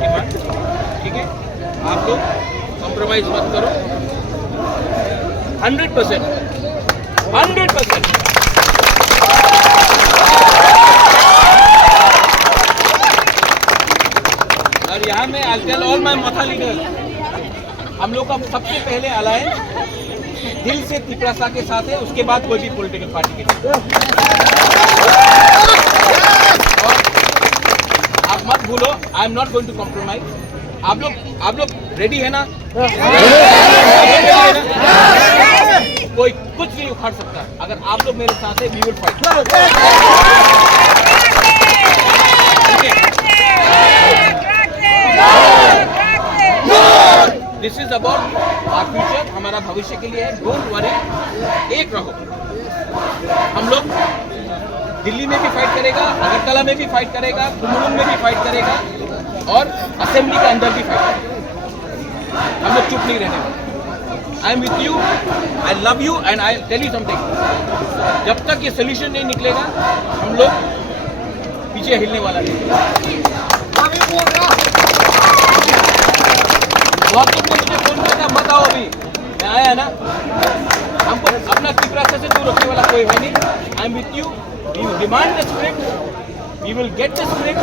Demand, ठीक है? आप लोग कॉम्प्रोमाइज मत करो। 100%। और यहाँ में आई टेल ऑल माय मोथा लीडर्स, हम लोग का सबसे पहले अलायंस दिल से तिपरासा के साथ है, उसके बाद कोई भी पॉलिटिकल पार्टी के साथ। और आप मत भूलो, I am not going to compromise. आप लोग रेडी है ना? कोई कुछ नहीं उखाड़ सकता। अगर आप लोग मेरे साथ है, we will fight. This is about our future, हमारा भविष्य के लिए है। डोंट वरी, एक रहो। हम लोग दिल्ली में भी फाइट करेगा, अगरतला में भी फाइट करेगा, कुमकुम में भी फाइट करेगा और असेंबली के अंदर भी फाइट करेगा। हम लोग चुप नहीं रहने वाले। I am with you, I love you and I tell you something, जब तक ये सोल्यूशन नहीं निकलेगा हम लोग पीछे हिलने वाला नहीं। बहुत लोग मुझे फोन किया, मत आओ अभी, मैं आया ना। हमको अपना तिपरासा से दूर रखने वाला कोई है नहीं। I am with you, we demand the script, we will get the script.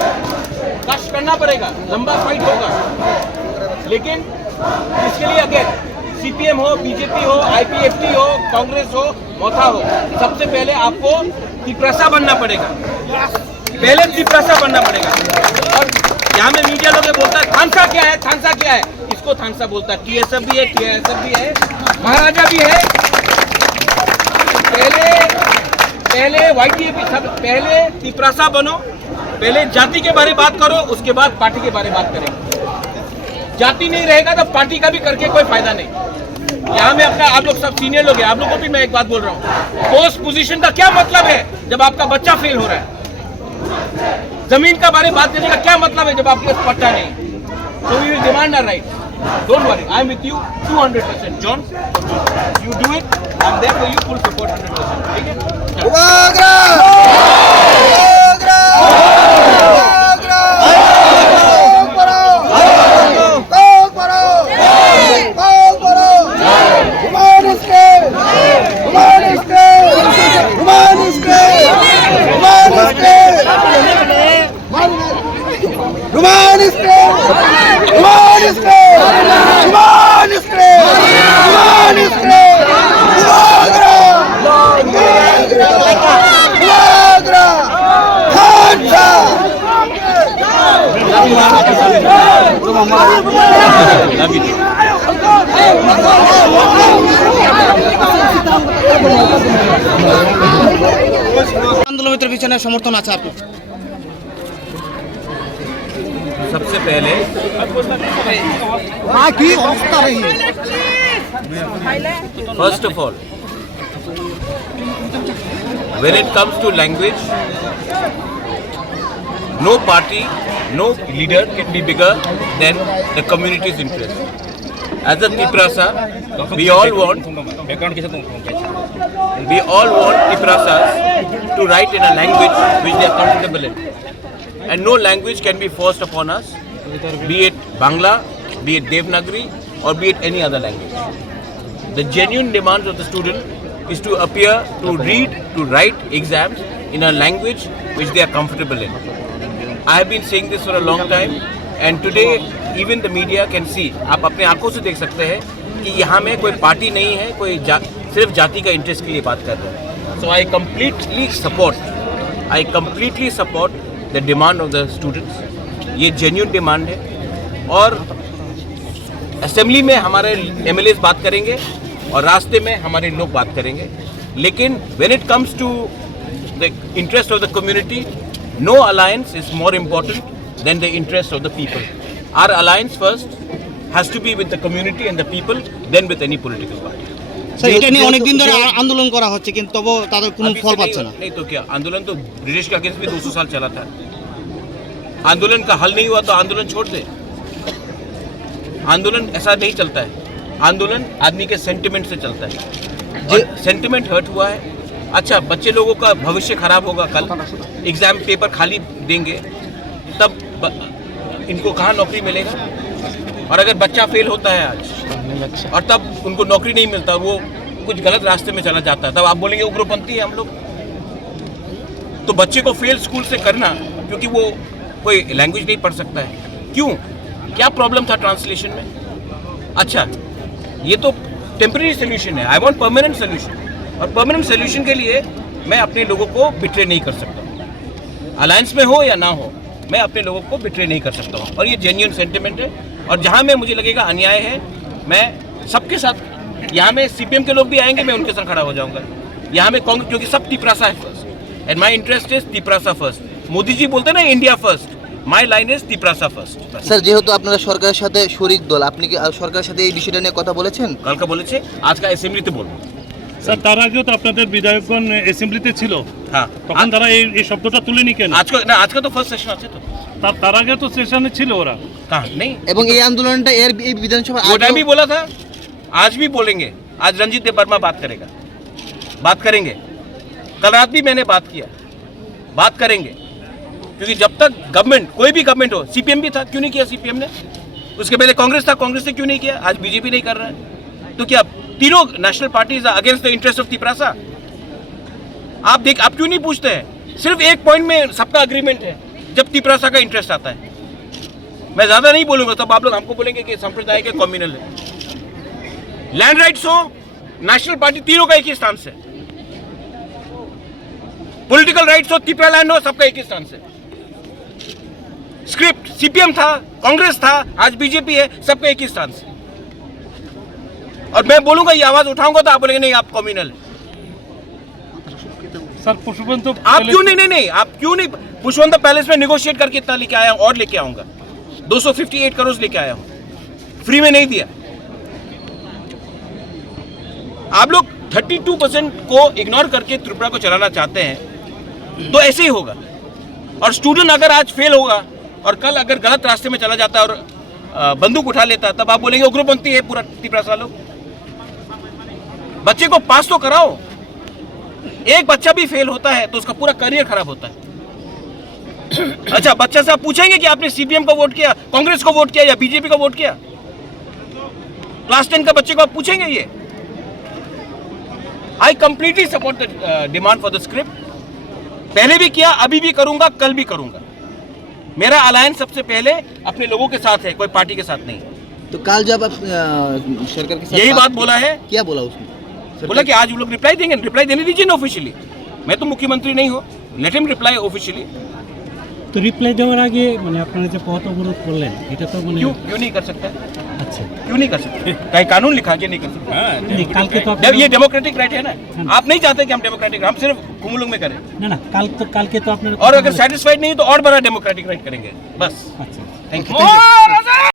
कष्ट करना पड़ेगा, लंबा फाइट होगा, लेकिन इसके लिए अगर सीपीएम हो, बीजेपी हो, आईपीएफटी हो, कांग्रेस हो, मोथा हो, सबसे पहले आपको तिपरासा बनना पड़ेगा। पहले तिपरासा बनना पड़ेगा। और यहाँ में मीडिया लोग बोलता है थानसा क्या है, थानसा क्या है, इसको थानसा बोलता है। टीएसएफ भी है, टीएसएफ भी है, महाराजा भी है। पहले वाईटीएपी, सब पहले तिपरासा बनो, पहले जाति के बारे में बात करो, उसके बाद पार्टी के बारे में बात करेंगे। जाति नहीं रहेगा तो पार्टी का भी करके कोई फायदा नहीं। यहाँ में अपना, आप लोग सब सीनियर लोग हैं, आप लोगों को भी मैं एक बात बोल रहा हूँ, पोस्ट पोजीशन का क्या मतलब है जब आपका बच्चा फेल हो रहा है? जमीन का बारे में बात करने का क्या मतलब है जब आपके पास पट्टा नहीं? So we will demand our rights. Don't worry, I am with you 200%. John, you do it. I am there for you, full support 100%. ठीक है? আন্দোলনের পিছনে সমর্থন আছে আপনার? सबसे पहले কি অবস্থা রही? First of all, when it comes to language, no party, no leader can be bigger than the community's interest. As a Tiprasa, we all want Tiprasas to write in a language which they are comfortable in. And no language can be forced upon us, be it Bangla, be it Devanagari, or be it any other language. The genuine demands of the student is to appear, to read, to write exams in a language which they are comfortable in. I have been saying this for a long time, and today even the media can see, आप अपने आंखों से देख सकते हैं कि यहाँ में कोई पार्टी नहीं है, कोई सिर्फ जाति का इंटरेस्ट के लिए बात कर रहे हैं. So I completely support the demand of the students. ये genuine demand है और असेंबली में हमारे MLAs बात करेंगे और रास्ते में हमारे लोग बात करेंगे. लेकिन when it comes to the interest of the community, no alliance is more important than the interest of the people. Our alliance first has to be with the community and the people, then with any political party. Sir, এটা নিয়ে অনেকদিন ধরে আন্দোলন করা হচ্ছে কিন্তু তবুও তাদের কোনো ফল পাচ্ছে না। नहीं तो क्या, आंदोलन तो ब्रिटिश के अगेंस्ट भी 200 साल चला था. आंदोलन का हल नहीं हुआ तो आंदोलन छोड़ दे. आंदोलन ऐसा नहीं चलता है. आंदोलन आदमी के सेंटिमेंट से चलता है. सेंटिमेंट हर्ट हुआ है. अच्छा, बच्चे लोगों का भविष्य खराब होगा. कल एग्जाम पेपर खाली देंगे, तब इनको कहाँ नौकरी मिलेगा? और अगर बच्चा फेल होता है आज और तब उनको नौकरी नहीं मिलता, वो कुछ गलत रास्ते में चला जाता है, तब आप बोलेंगे उग्रपंथी है हम लोग। तो बच्चे को फेल स्कूल से करना क्योंकि वो कोई लैंग्वेज नहीं पढ़ सकता है, क्यों? क्या प्रॉब्लम था ट्रांसलेशन में? अच्छा, ये तो टेम्पररी सोल्यूशन है, आई वांट परमानेंट सोल्यूशन। और परमानेंट सोल्यूशन के लिए मैं अपने लोगों को बिट्रे नहीं कर सकता हूँ, अलायंस में हो या ना हो, मैं अपने लोगों को बिट्रे नहीं कर सकता हूँ। और ये जेन्युइन सेंटिमेंट है, और जहाँ में मुझे लगेगा अन्याय है, मैं सबके साथ, यहाँ में सीपीएम के लोग भी आएंगे, मैं उनके साथ खड़ा हो जाऊँगा। यहाँ में कांग्रेस, क्योंकि सब तिपरासा है first, and my interest is Tiprasa first. Modi ji बोलते हैं ना India first, my line is Tiprasa first. Sir, যেহেতু আপনারা সরকারের সাথে শরিক দল, আপনি কি সরকারের সাথে এই বিষয়টা নিয়ে কথা বলেছেন? কালকে বলেছে, আজকে অ্যাসেম্বলিতে বলবো। স্যার, তার আগেও তো আপনাদের বিধায়কগণ অ্যাসেম্বলিতে ছিল, হ্যাঁ, তখন তারা এই শব্দটা তুলেনি কেন? আজকে না, আজকে তো ফার্স্ট সেশন আছে, তো তার আগে তো সেশনে ছিল ওরা। कहाँ नहीं। এবং এই আন্দোলনটা এই বিধানসভা वो टाइम भी बोला था, आज भी बोलेंगे। आज रंजीत देव वर्मा बात करेगा, बात करेंगे। कल रात भी मैंने बात किया, बात करेंगे। क्योंकि जब तक गवर्नमेंट, कोई भी गवर्नमेंट हो, सीपीएम भी था, क्यों नहीं किया सीपीएम ने? उसके पहले कांग्रेस था, कांग्रेस ने क्यों नहीं किया? आज बीजेपी नहीं कर रहा है, तो क्या तीनों national parties against the interest of Tiprasa? आप क्यों नहीं पूछते हैं? सिर्फ एक पॉइंट में सबका अग्रीमेंट है, जब तिपरासा का इंटरेस्ट आता है। मैं ज्यादा नहीं बोलूंगा, तब आप लोग हमको बोलेंगे कि सांप्रदायिक है, कम्युनल है। लैंड राइट्स हो, नेशनल पार्टी, तीनों का एक ही स्टांस है। पॉलिटिकल राइट्स हो, तिपरा लैंड हो, सबका एक ही स्टांस है। स्क्रिप्ट सीपीएम था, कांग्रेस था, आज बीजेपी है, सबका एक ही स्टांस है। और मैं बोलूंगा, ये आवाज उठाऊंगा तो आप बोलेंगे नहीं आप कम्युनल है। স্যার, পুষ্পবন্ত आप क्यों नहीं, आप क्यों नहीं? पुष्पवंत पैलेस में नेगोशिएट करके इतना लेके आया हूं, और लेके आऊंगा। 258 करोड़ लेके आया हूं, फ्री में नहीं दिया। आप लोग 32% को इग्नोर करके त्रिपुरा को चलाना चाहते हैं, तो ऐसे ही होगा। और स्टूडेंट अगर आज फेल होगा और कल अगर गलत रास्ते में चला जाता है और बंदूक उठा लेता है, तब आप बोलेंगे उग्रपंथी है पूरा तिपरासा लोग। बच्चे को पास तो कराओ। एक बच्चा भी फेल होता है तो उसका पूरा करियर खराब होता है। अच्छा, बच्चा से आप पूछेंगे कि आपने सीपीएम को वोट किया, कांग्रेस को वोट किया या बीजेपी को वोट किया? क्लास 10 का बच्चे को आप पूछेंगे ये? I completely support the demand for the script. पहले भी किया, अभी भी करूंगा, कल भी करूंगा। मेरा अलायंस सबसे पहले अपने लोगों के साथ है, कोई पार्टी के साथ नहीं। तो कल जब आप सरकार के साथ यही बात बोला है। क्या बोला उसने? बोला कि आज वो लोग रिप्लाई देंगे, रिप्लाई देने दीजिए ना ऑफिशियली। मैं तो मुख्यमंत्री नहीं हूँ, लेट हिम रिप्लाई ऑफिशियली। তো রিপ্লাই দেওয়ার আগে মানে আপনারা যে পথ অবরোধ করলেন, এটা তো মানে क्यों नहीं कर सकता? আচ্ছা, क्यों नहीं कर सकते? कहीं कानून लिखा के नहीं कर सकते? কালকে তো जब ये डेमोक्रेटिक राइट है ना, आप नहीं चाहते कि हम डेमोक्रेटिक, हम सिर्फ कुमुलुंग में करें। না না কালকে তো আপনারা और अगर सेटिस्फाइड नहीं तो और बड़ा डेमोक्रेटिक राइट करेंगे, बस। আচ্ছা थैंक यू।